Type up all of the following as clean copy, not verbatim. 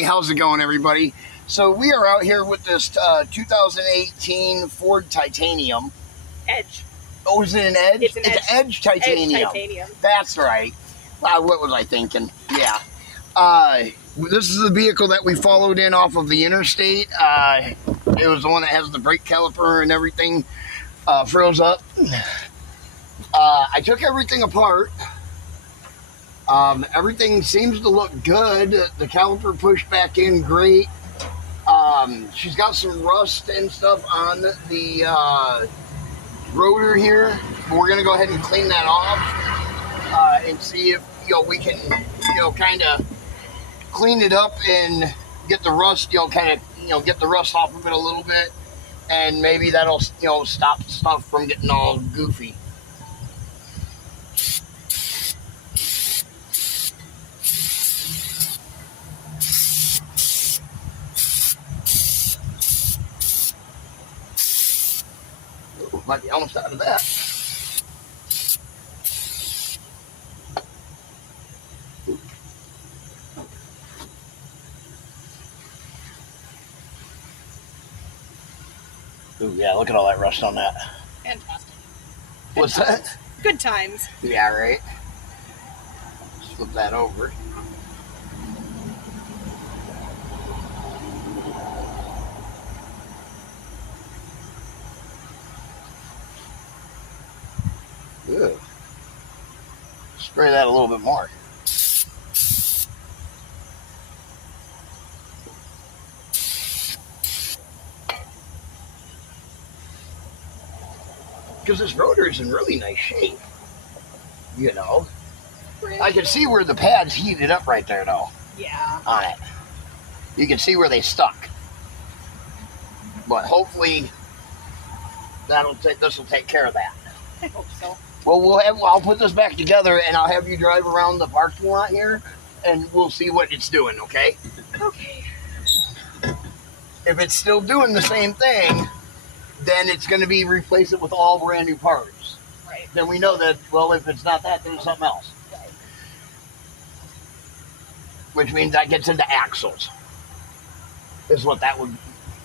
Hey, how's it going, everybody? So we are out here with this 2018 Ford Titanium. Edge. Oh, is it an Edge? It's an Edge Titanium. Edge Titanium. That's right. What was I thinking? Yeah. This is the vehicle that we followed in off of the interstate. It was the one that has the brake caliper and everything froze up. I took everything apart. Everything seems to look good. The caliper pushed back in great. She's got some rust and stuff on the rotor here. We're gonna go ahead and clean that off and see if we can kind of clean it up and get the rust get the rust off of it a little bit, and maybe that'll stop stuff from getting all goofy. Might be almost out of that. Ooh, yeah, look at all that rust on that. Fantastic. What's that? Good times. Yeah, right. Let's flip that over. Good. Spray that a little bit more. Because this rotor is in really nice shape. I can see where the pads heated up right there, though. Yeah. On it. You can see where they stuck. But hopefully, this will take care of that. I hope so. Well, I'll put this back together, and I'll have you drive around the parking lot here, and we'll see what it's doing, okay? Okay. If it's still doing the same thing, then it's going to be replace it with all brand new parts. Right. Then we know that, well, if it's not that, then it's something else. Right. Which means that gets into axles, is what that would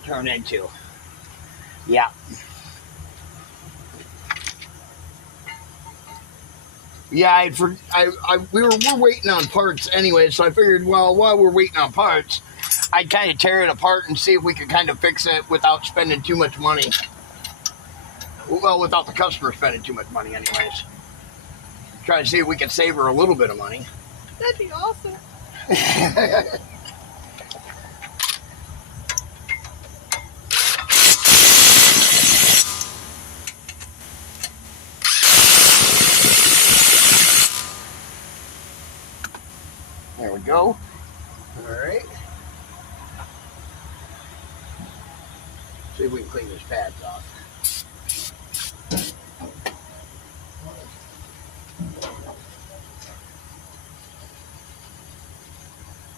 turn into. Yeah. Yeah, we're waiting on parts anyway, so I figured, well, while we're waiting on parts, I'd kind of tear it apart and see if we could kind of fix it without spending too much money. Well, without the customer spending too much money anyways. Try to see if we can save her a little bit of money. That'd be awesome. There we go. All right. See if we can clean these pads off.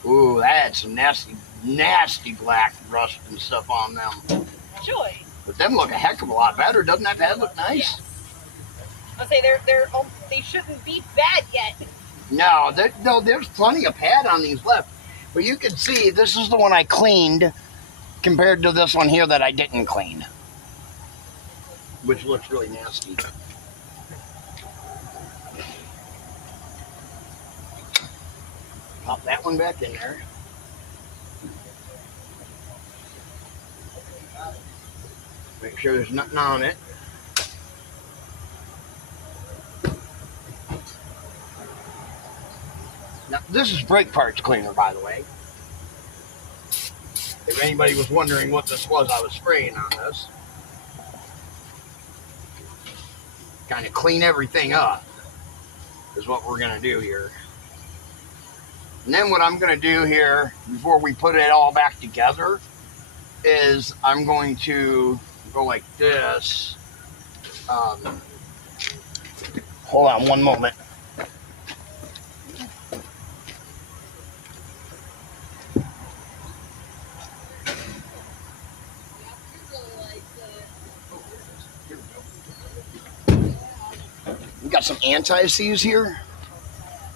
Ooh, that had some nasty black rust and stuff on them. Joy. But them look a heck of a lot better. Doesn't that pad look nice? Yes. I'll say they shouldn't be bad yet. No, there's plenty of pad on these left. But you can see this is the one I cleaned compared to this one here that I didn't clean, which looks really nasty. Pop that one back in there. Make sure there's nothing on it. Now, this is brake parts cleaner, by the way. If anybody was wondering what this was, I was spraying on this. Kind of clean everything up is what we're going to do here. And then what I'm going to do here, before we put it all back together, is I'm going to go like this. Hold on one moment. We got some anti-seize here.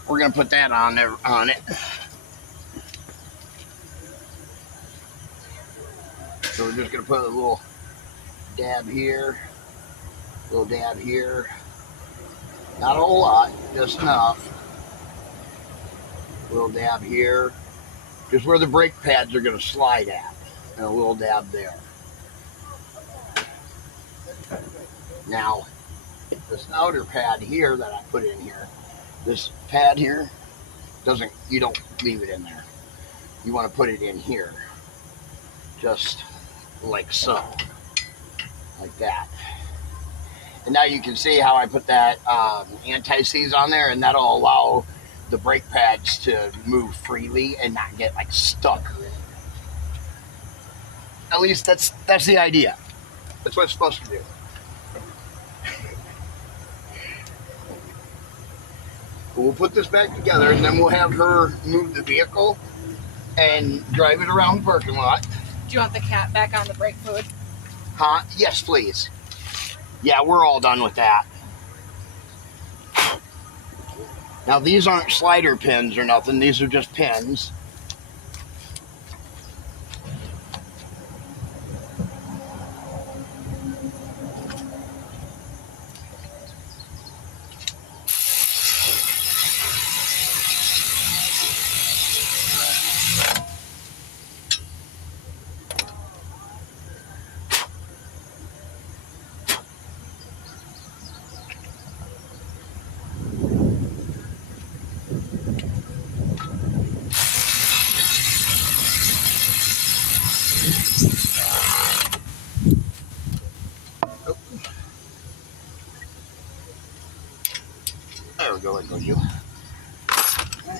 We're gonna put that on there on it. So we're just going to put a little dab here, a little dab here. Not a whole lot, just enough. A little dab here, just where the brake pads are going to slide at, and a little dab there. Now, this outer pad here that I put in here, this pad here, you don't leave it in there. You want to put it in here, just like so, like that. And now you can see how I put that anti-seize on there, and that'll allow the brake pads to move freely and not get like stuck. At least that's the idea. That's what it's supposed to do. We'll put this back together, and then we'll have her move the vehicle and drive it around the parking lot. Do you want the cat back on the brake fluid? Huh? Yes, please. Yeah, we're all done with that. Now, these aren't slider pins or nothing. These are just pins. There we go, there goes you.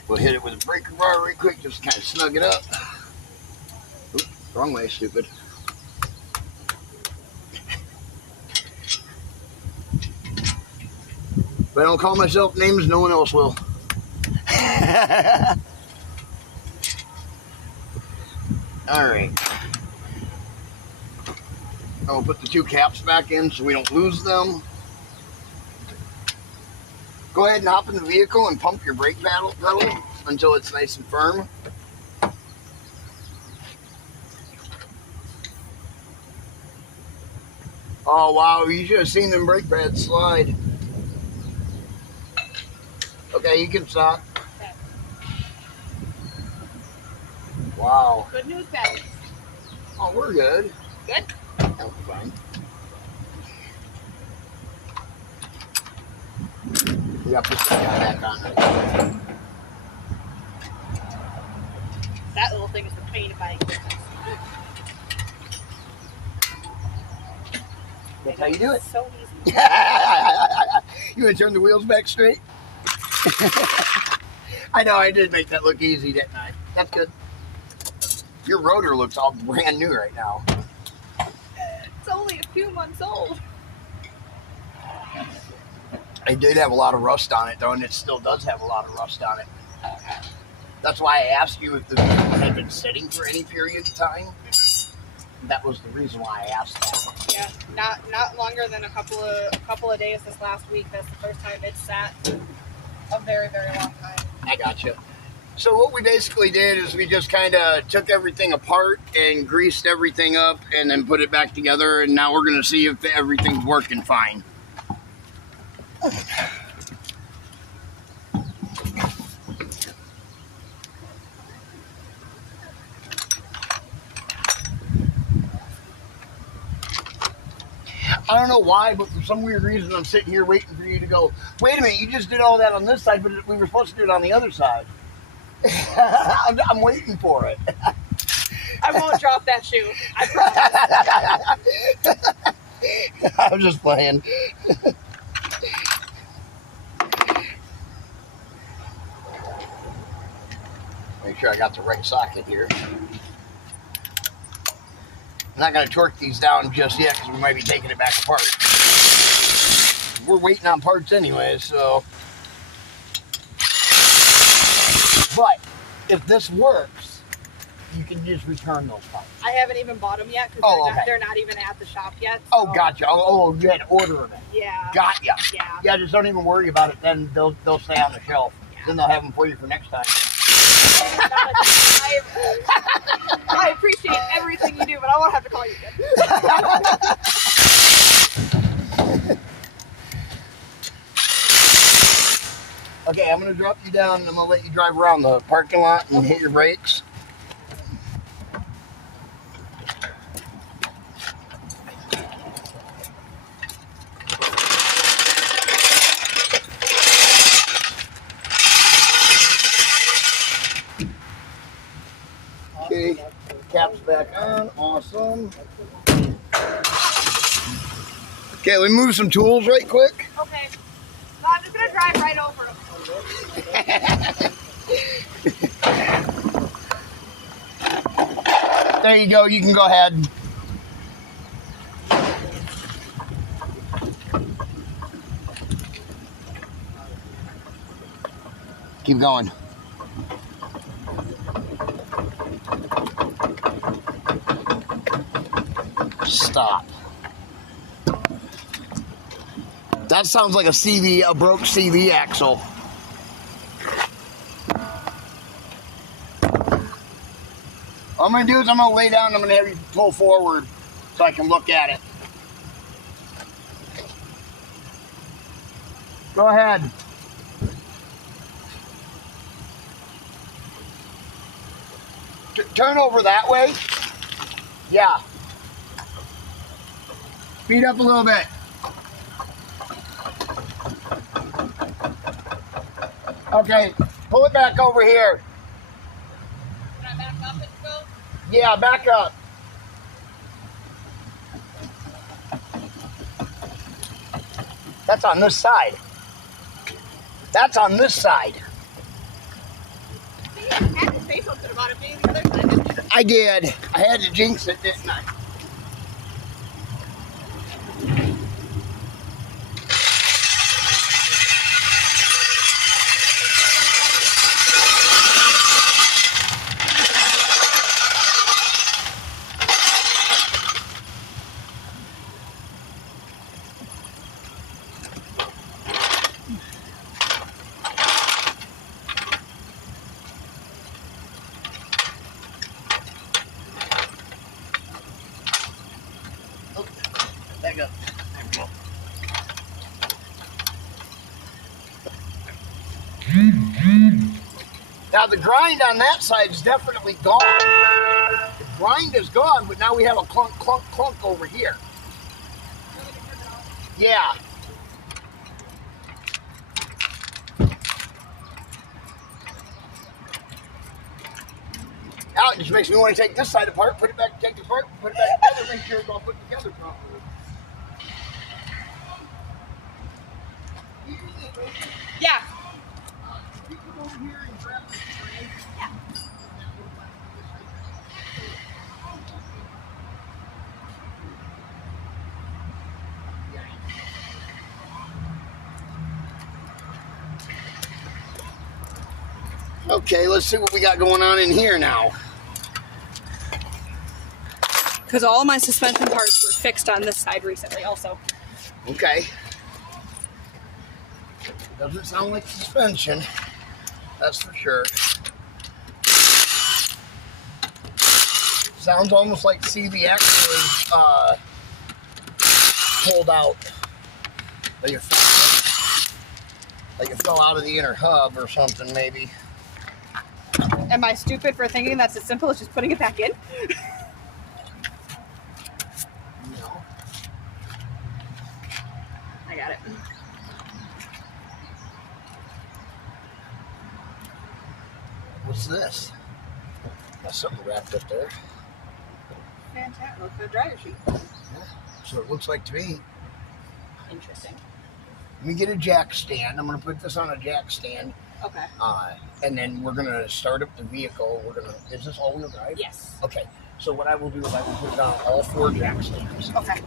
We'll hit it with a breaker bar right quick, just kind of snug it up. Oops, wrong way, stupid. If I don't call myself names, no one else will. Alright. I'll put the two caps back in so we don't lose them. Go ahead and hop in the vehicle and pump your brake pedal until it's nice and firm. Oh wow, you should have seen them brake pads slide. Okay, you can stop. Okay. Wow. Good news, bad news. Oh, we're good. Good? That was fine. We got to put this guy back on. That little thing is the pain of buying business. That's how you do it. So easy. You want to turn the wheels back straight? I know, I did make that look easy, didn't I? That's good. Your rotor looks all brand new right now. It's only a few months old. It did have a lot of rust on it, though, and it still does have a lot of rust on it. That's why I asked you if the vehicle had been sitting for any period of time. That was the reason why I asked that. Yeah, not longer than a couple of days this last week. That's the first time it's sat a very, very long time. I gotcha. So what we basically did is we just kind of took everything apart and greased everything up and then put it back together, and now we're going to see if everything's working fine. I don't know why, but for some weird reason, I'm sitting here waiting for you to go, wait a minute, you just did all that on this side, but we were supposed to do it on the other side. I'm waiting for it. I won't drop that shoe. I promise. I'm just playing. Make sure I got the right socket here. I'm not going to torque these down just yet because we might be taking it back apart. We're waiting on parts anyway, so. But if this works, you can just return those parts. I haven't even bought them yet because they're not even at the shop yet. So. Oh, gotcha. Oh, you had to order them. Yeah. Got ya. Yeah. Yeah, just don't even worry about it. Then they'll stay on the shelf. Yeah. Then they'll have them for you for next time. I appreciate everything you do, but I won't have to call you you down. I'm gonna let you drive around the parking lot and hit your brakes. Okay, cap's back on. Awesome. Okay, let me move some tools right quick. Okay. So I'm just gonna drive right over them. There you go. You can go ahead. Keep going. Stop. That sounds like a broke CV axle. All I'm going to do is I'm going to lay down and I'm going to have you pull forward so I can look at it. Go ahead. Turn over that way. Yeah. Speed up a little bit. Okay, pull it back over here. Can I back up and go? Yeah, back up. That's on this side. That's on this side. You had to say something about it being the other side, didn't you? I did. I had to jinx it, didn't I? Back up. Now the grind on that side is definitely gone. The grind is gone, but now we have a clunk, clunk, clunk over here. Yeah. Now it just makes me want to take this side apart, put it back, take it apart, put it back together, make sure it's all put together properly. Yeah. You come over here and grab the tray. Yeah. Okay, let's see what we got going on in here now. Because all my suspension parts were fixed on this side recently also. Okay. Doesn't sound like suspension, that's for sure. Sounds almost like CVX was pulled out. Like it fell out of the inner hub or something, maybe. Am I stupid for thinking that's as simple as just putting it back in? No. I got it. What's this? Got something wrapped up there. Fantastic. Look for the dryer sheet. Yeah. So it looks like to me. Interesting. Let me get a jack stand. I'm going to put this on a jack stand. Okay. And then we're going to start up the vehicle. Is this all-wheel drive? Yes. Okay. So what I will do is I will put it on all 4 jack stands. Okay.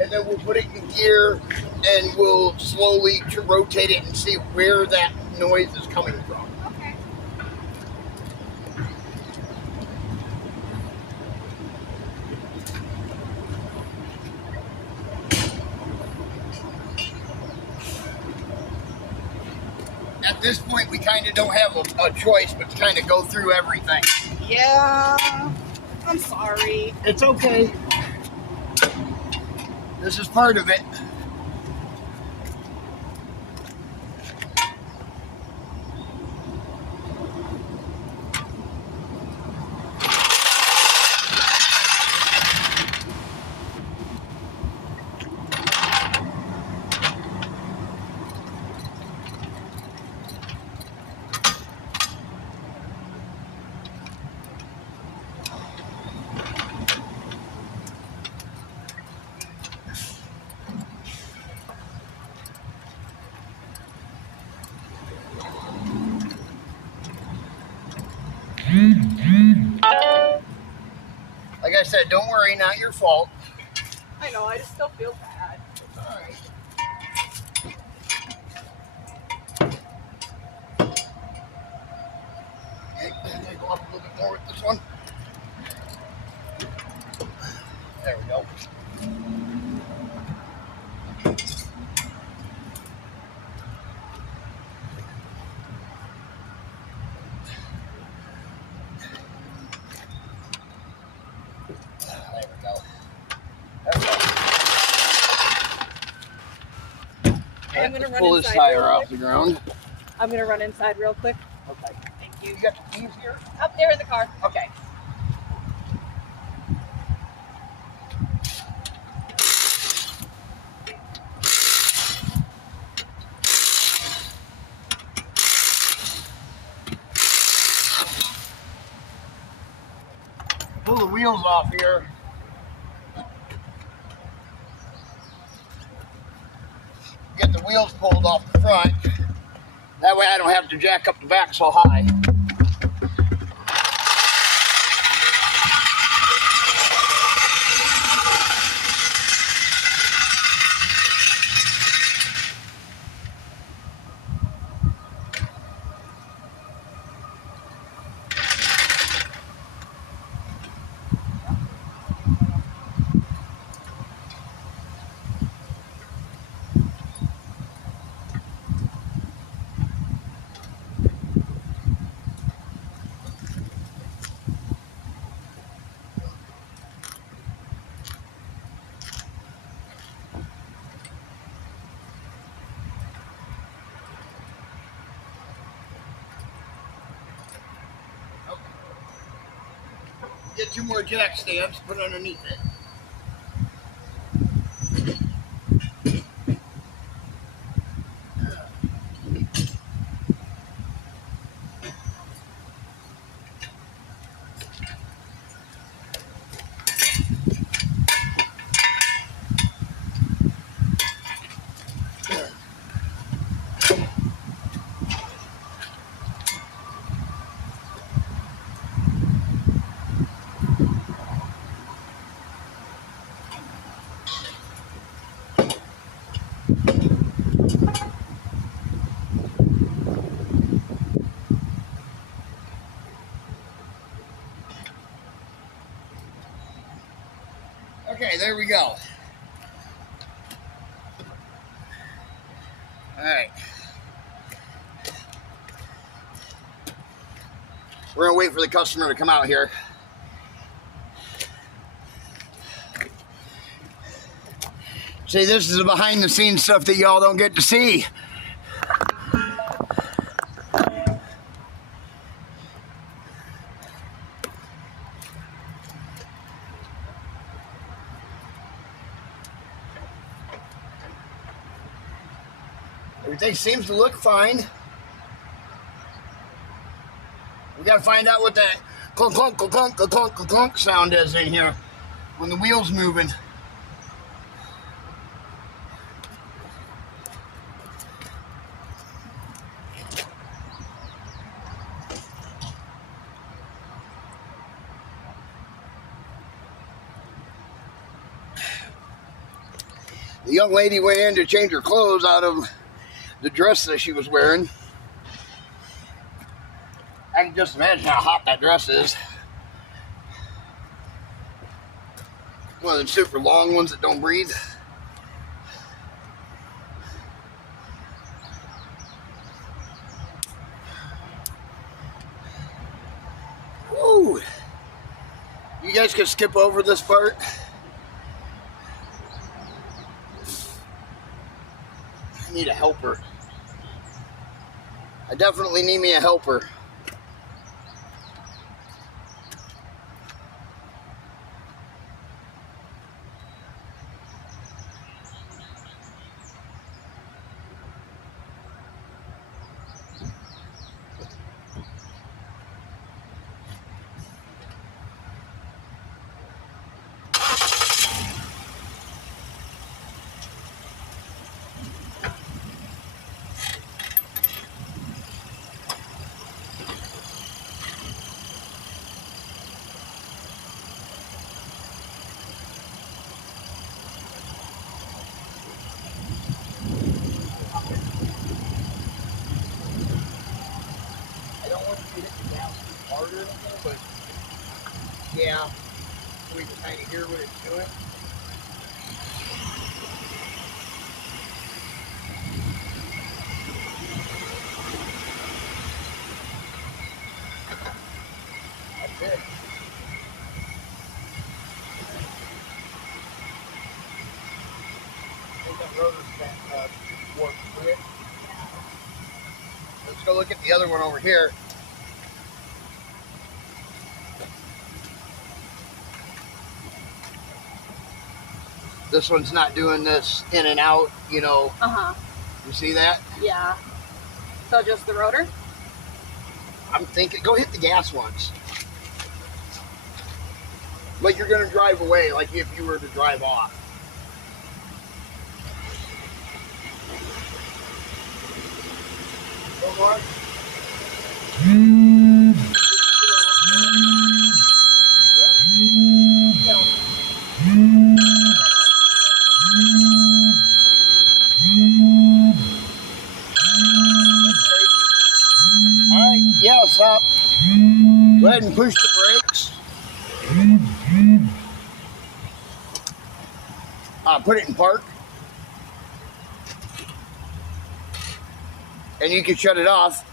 And then we'll put it in gear and we'll slowly rotate it and see where that noise is coming from. Okay. At this point, we kind of don't have a choice but to kind of go through everything. Yeah. I'm sorry. It's okay. This is part of it. Like I said, don't worry, not your fault. I know, I just still feel bad. It's all right. Okay, I'm gonna go up a little bit more with this one. There we go. There we go. Okay, I'm gonna run pull this inside tire real off quick. the ground. I'm gonna run inside real quick. Okay. Thank you. You got the keys here? Up there in the car. Okay. Pull the wheels off here. Get the wheels pulled off the front. That way I don't have to jack up the back so high. Get 2 more jack stands, put underneath it. Okay, there we go. Alright. We're gonna wait for the customer to come out here. See, this is the behind the scenes stuff that y'all don't get to see. Everything seems to look fine. We gotta find out what that clunk, clunk, clunk, clunk, clunk, clunk sound is in here when the wheel's moving. The young lady went in to change her clothes out of the dress that she was wearing. I can just imagine how hot that dress is. One of the super long ones that don't breathe. Woo! You guys could skip over this part. I need a helper. I definitely need me a helper. Yeah. So we can kind of hear what it's doing. That's it. I think that rotor's been warped quick. Let's go look at the other one over here. This one's not doing this in and out, you know. Uh-huh. You see that? Yeah. So just the rotor? I'm thinking, go hit the gas once. Like you're going to drive away, like if you were to drive off. One more. All right, yeah, stop. Go ahead and push the brakes. Put it in park. And you can shut it off.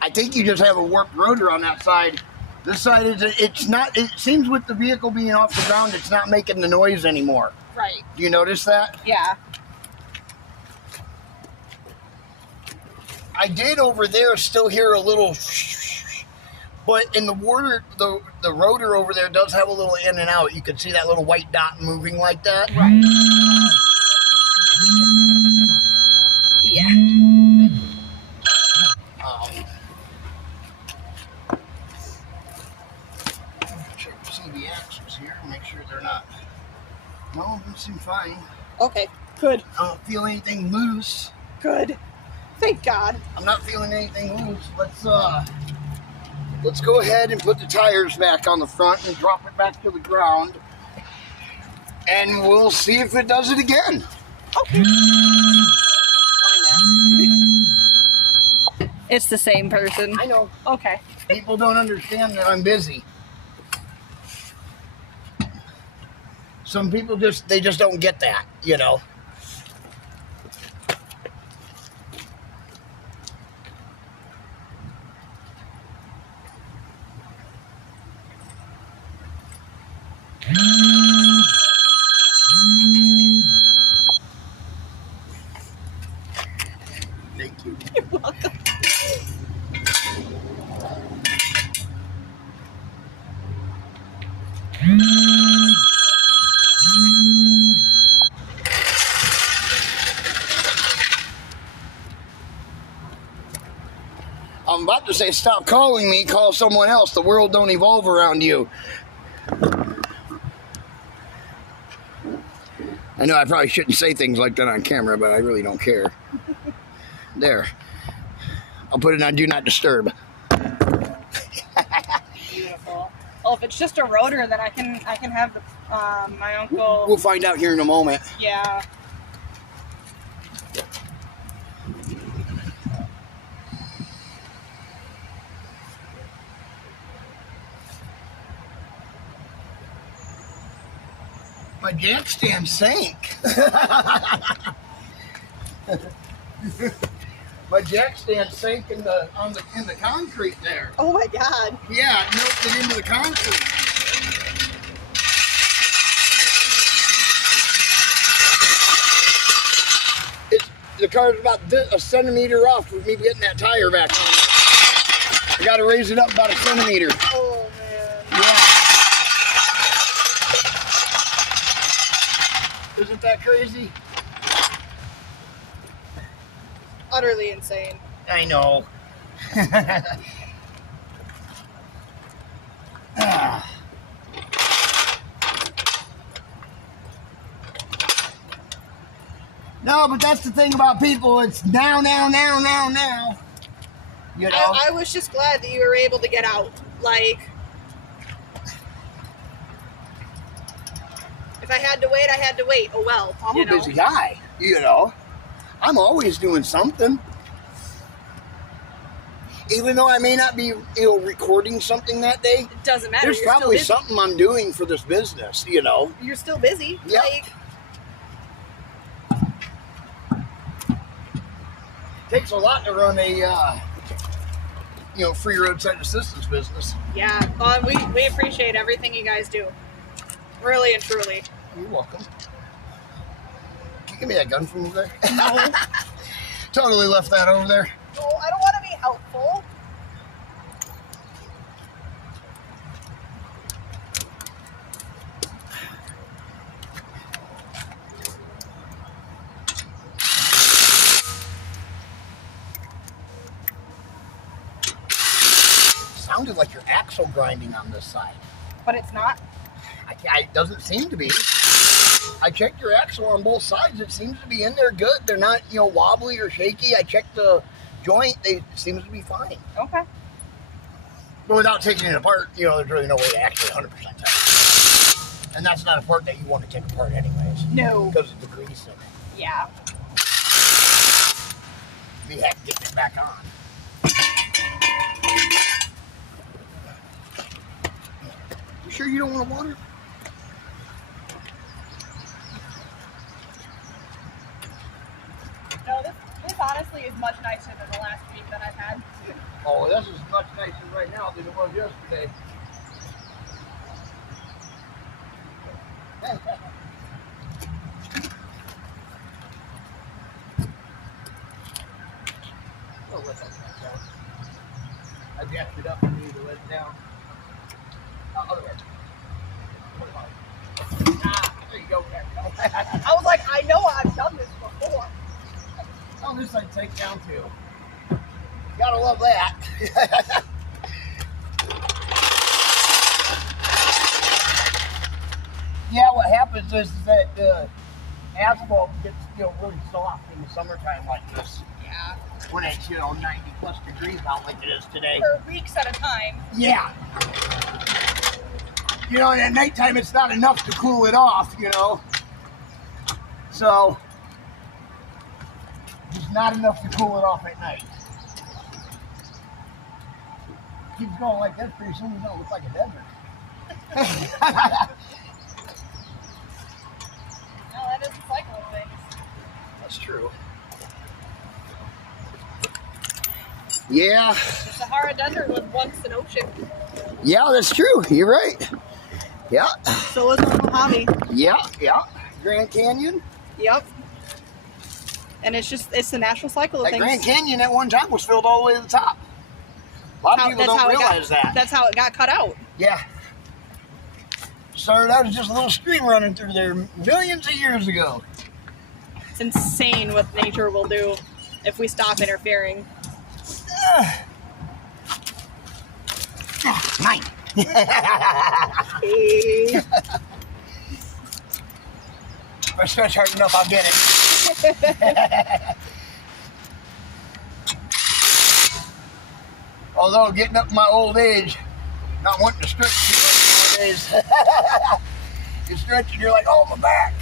I think you just have a warped rotor on that side. This side is, it's not, it seems with the vehicle being off the ground, it's not making the noise anymore. Right. Do you notice that? Yeah. I did over there still hear a little, but in the water, the rotor over there does have a little in and out. You can see that little white dot moving like that. Right. Yeah. Check the CV axles here, make sure they're not. No, they seem fine. Okay. Good. I don't feel anything loose. Good. Thank God. I'm not feeling anything loose. Let's go ahead and put the tires back on the front and drop it back to the ground. And we'll see if it does it again. Okay. It's the same person. I know. Okay. People don't understand that I'm busy. Some people just don't get that, you know. Thank you. You're welcome. I'm about to say stop calling me, call someone else. The world don't evolve around you. I know I probably shouldn't say things like that on camera, but I really don't care. There. I'll put it on Do Not Disturb. Beautiful. Well, if it's just a rotor, then I can have the my uncle. We'll find out here in a moment. Yeah. My jack stand sank. My jack stand sank in the concrete there. Oh my God. Yeah, it melted into the concrete. The car's about a centimeter off with me getting that tire back on. I got to raise it up about a centimeter. Oh man. Yeah. Isn't that crazy? Utterly insane. I know. No, but that's the thing about people. It's now. You know? I was just glad that you were able to get out. Like, if I had to wait, I had to wait. Oh well. I'm a busy guy, you know. I'm always doing something. even though I may not be, recording something that day, It doesn't matter. there's You're still probably busy. something I'm doing for this business, You're still busy. Yep. Like, Takes a lot to run a, free roadside assistance business. yeah. We appreciate everything you guys do. Really and truly. You're welcome. Can you give me that gun from over there? No. Totally left that over there. No, I don't want to be helpful. Sounded like your axle grinding on this side. But it's not. It doesn't seem to be. I checked your axle on both sides. It seems to be in there good. They're not, wobbly or shaky. I checked the joint. It seems to be fine. Okay. But without taking it apart, there's really no way to actually 100% tell. And that's not a part that you want to take apart anyways. No. Because of the grease in it. Yeah. Be heck getting it back on. You sure you don't want to water? No, this honestly is much nicer than the last week that I've had. Oh, this is much nicer right now than it was yesterday. Oh, let that down. I jacked it up and needed to let it down. Other way. There you go. I was like, I know I've done this before. Oh, this I take down too. Gotta love that. Yeah, what happens is that the asphalt gets really soft in the summertime like this. Yeah. When it's 90 plus degrees out like it is today. For weeks at a time. Yeah. And at nighttime it's not enough to cool it off, So it's not enough to cool it off at night. Keeps going like this, pretty soon it's gonna look like a desert. No, that is the cycle of things. That's true. Yeah. The Sahara Desert was once an ocean. Yeah, that's true. You're right. Yeah. So was the Mojave. Yeah. Grand Canyon. Yep. And it's the natural cycle of That things. Grand Canyon at one time was filled all the way to the top. A lot of people don't realize that. That's how it got cut out. Yeah. Started out as just a little stream running through there millions of years ago. It's insane what nature will do if we stop interfering. Mine. If I stretch hard enough, I'll get it. Although getting up in my old age, not wanting to stretch too much nowadays. You stretch and you're like, oh, my back.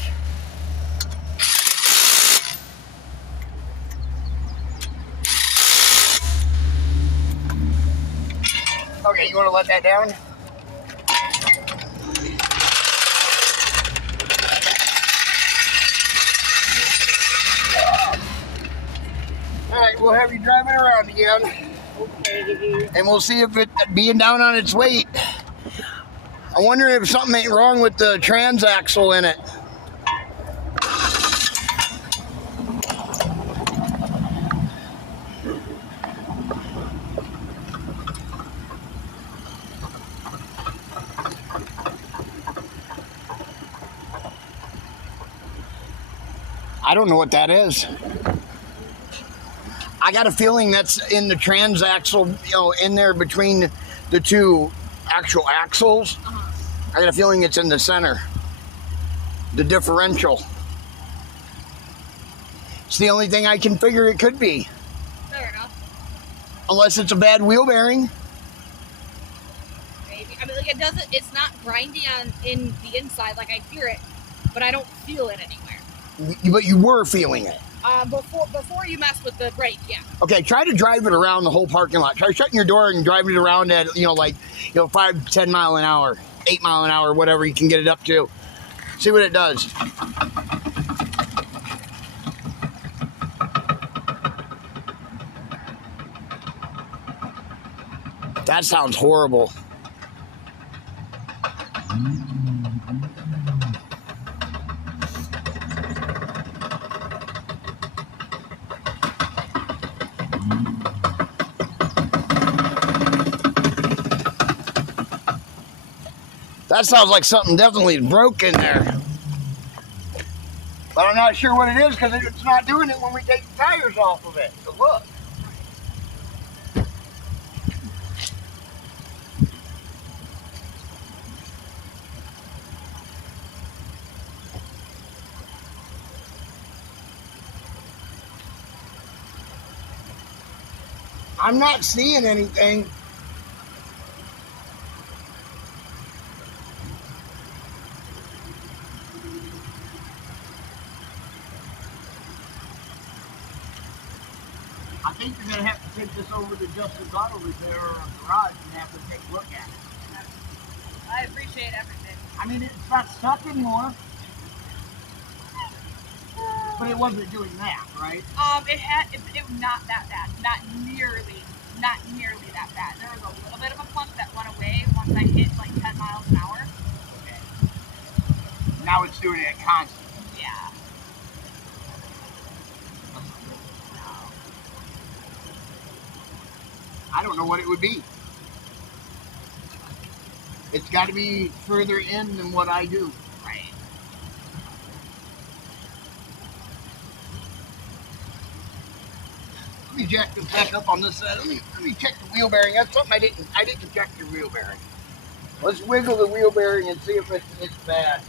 Okay, you want to let that down? All right, we'll have you driving around again. Okay. And we'll see if it being down on its weight. I wonder if something ain't wrong with the transaxle in it. I don't know what that is. I got a feeling that's in the transaxle, in there between the two actual axles. I got a feeling it's in the center. The differential. It's the only thing I can figure it could be. Fair enough. Unless it's a bad wheel bearing. Maybe. I mean, like, it's not grindy in the inside, like I hear it, but I don't feel it anywhere. But you were feeling it. Before you mess with the brake, yeah. Okay, try to drive it around the whole parking lot. Try shutting your door and driving it around at, 5 to 10 mile an hour, 8 mile an hour, whatever you can get it up to. See what it does. That sounds horrible. That sounds like something definitely broke in there. But I'm not sure what it is because it's not doing it when we take the tires off of it. So look. I'm not seeing anything. I think you're going to have to take this over to Justin's Auto Repair or garage and have them take a look at it. I appreciate everything. I mean, it's not stuck anymore. But it wasn't doing that, right? It was not that bad. Not nearly that bad. There was a little bit of a plunk that went away once I hit like 10 miles an hour. Okay. Now it's doing it constantly. Yeah. I don't know what it would be. It's got to be further in than what I do. Right. Let me jack this back up on this side. Let me check the wheel bearing. That's something I didn't check your wheel bearing. Let's wiggle the wheel bearing and see if it's bad.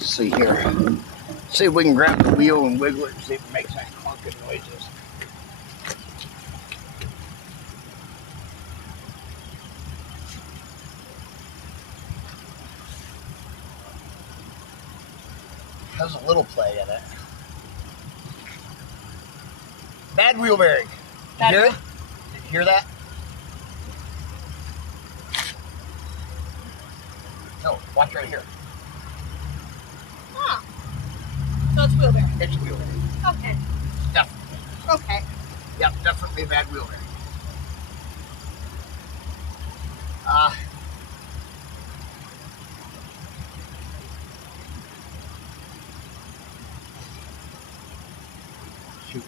See here. See if we can grab the wheel and wiggle it and see if it makes any clunking noises. Has a little play in it. Bad wheel bearing. Did you hear it? Did you hear that? No, watch right here. So it's wheel bearing. It's wheel bearing. Okay. Definitely. Okay. Yep, definitely a bad wheel bearing. Shoot.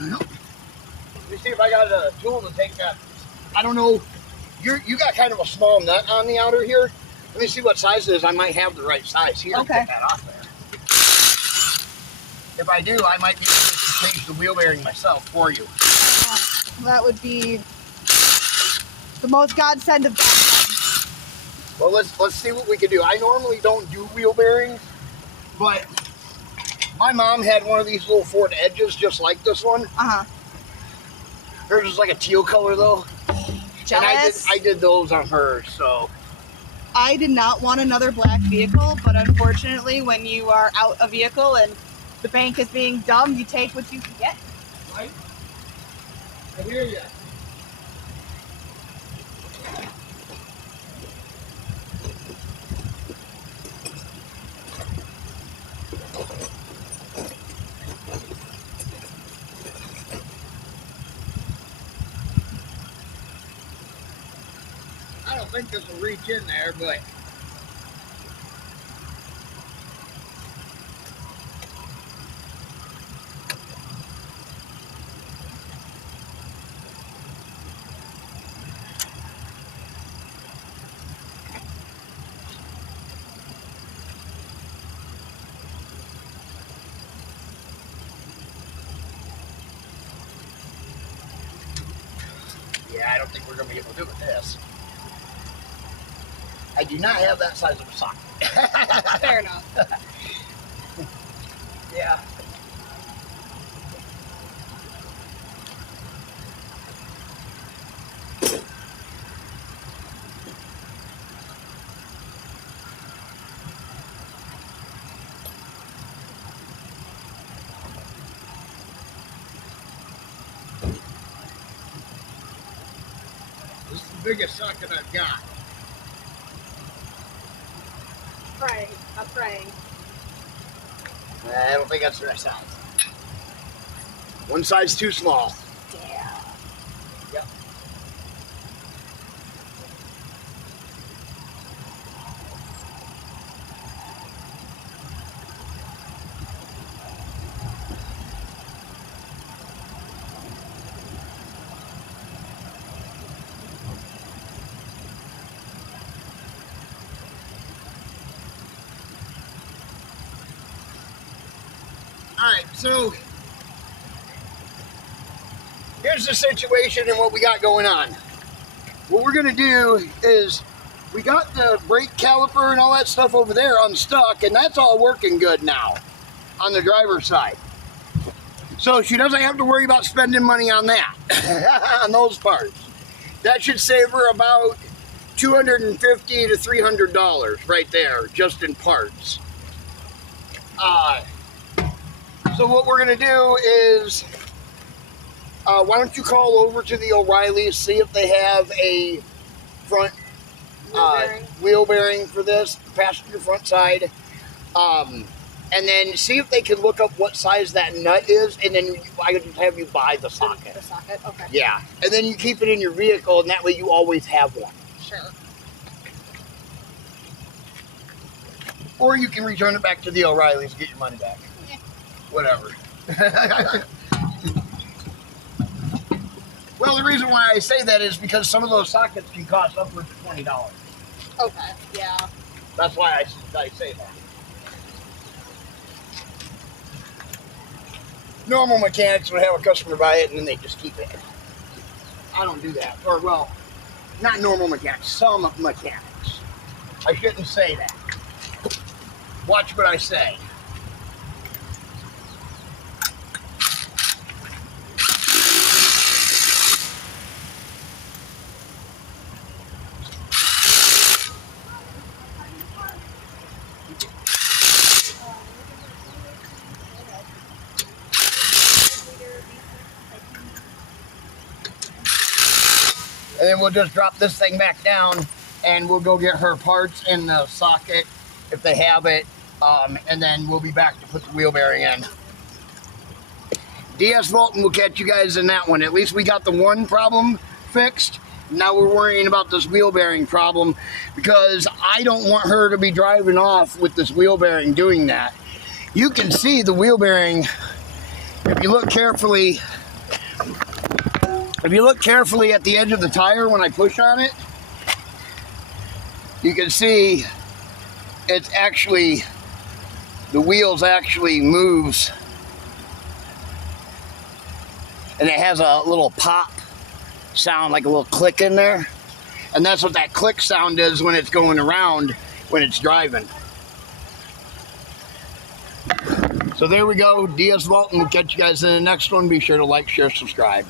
Let me see if I got a tool to take that. I don't know. You got kind of a small nut on the outer here. Let me see what size it is. I might have the right size here. Okay. To get that off there. If I do, I might be able to change the wheel bearing myself for you. That would be the most godsend of godsend. Well, let's see what we can do. I normally don't do wheel bearings, but my mom had one of these little Ford Edges just like this one. Hers is like a teal color though. Jealous? And I did those on hers, so. I did not want another black vehicle, but unfortunately when you are out a vehicle and the bank is being dumb, you take what you can get. Right? I hear you. I don't think this will reach in there, but going to be able to do with this. I do not have that size of a socket. Fair enough. Yeah. This is the biggest socket I've got. Praying. I'm praying. I don't think that's the right size. One size too small. Yeah. Yep. Alright, so here's the situation and what we got going on. What we're going to do is we got the brake caliper and all that stuff over there unstuck, and that's all working good now on the driver's side. So she doesn't have to worry about spending money on that, on those parts. That should save her about $250 to $300 right there, just in parts. So what we're going to do is, why don't you call over to the O'Reillys, see if they have a front wheel bearing for this, passenger front side, and then see if they can look up what size that nut is, and then I could just have you buy the socket. The socket? Okay. Yeah, and then you keep it in your vehicle, and that way you always have one. Sure. Or you can return it back to the O'Reillys and get your money back. Yeah. Whatever. Well, the reason why I say that is because some of those sockets can cost upwards of $20. Okay. Yeah. That's why I say that. Normal mechanics would have a customer buy it and then they just keep it. I don't do that. Or, well, not normal mechanics, some mechanics. I shouldn't say that. Watch what I say. And then we'll just drop this thing back down and we'll go get her parts in the socket if they have it. And then we'll be back to put the wheel bearing in. DS Volton will catch you guys in that one. At least we got the one problem fixed. Now we're worrying about this wheel bearing problem because I don't want her to be driving off with this wheel bearing doing that. You can see the wheel bearing, if you look carefully, at the edge of the tire when I push on it, you can see it's actually, the wheels actually moves, and it has a little pop sound, like a little click in there, and that's what that click sound is when it's going around when it's driving. So there we go. DS Volton will catch you guys in the next one. Be sure to like, share, subscribe.